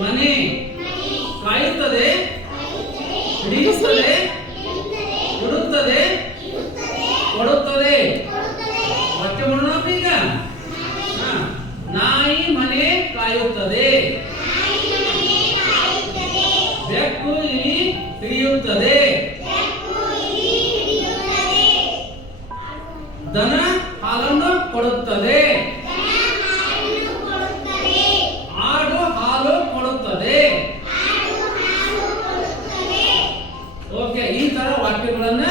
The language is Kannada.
ಮನೆ ಕಾಯುತ್ತದೆ, ಹಿಡಿಯುತ್ತದೆ, ಕೊಡುತ್ತದೆ, ಕೊಡುತ್ತದೆ. ವಾಕ್ಯ ಮಾಡೋಣ ಈಗ. ನಾಯಿ ಮನೆ ಕಾಯುತ್ತದೆ, ಬೆಕ್ಕು ಇಲಿ ಹಿಡಿಯುತ್ತದೆ, ದನ ಹಾಲನ್ನು ಕೊಡುತ್ತದೆ, ಆಡು ಹಾಲು ಕೊಡುತ್ತದೆ. ಓಕೆ, ಈ ತರ ವಾಕ್ಯಗಳನ್ನ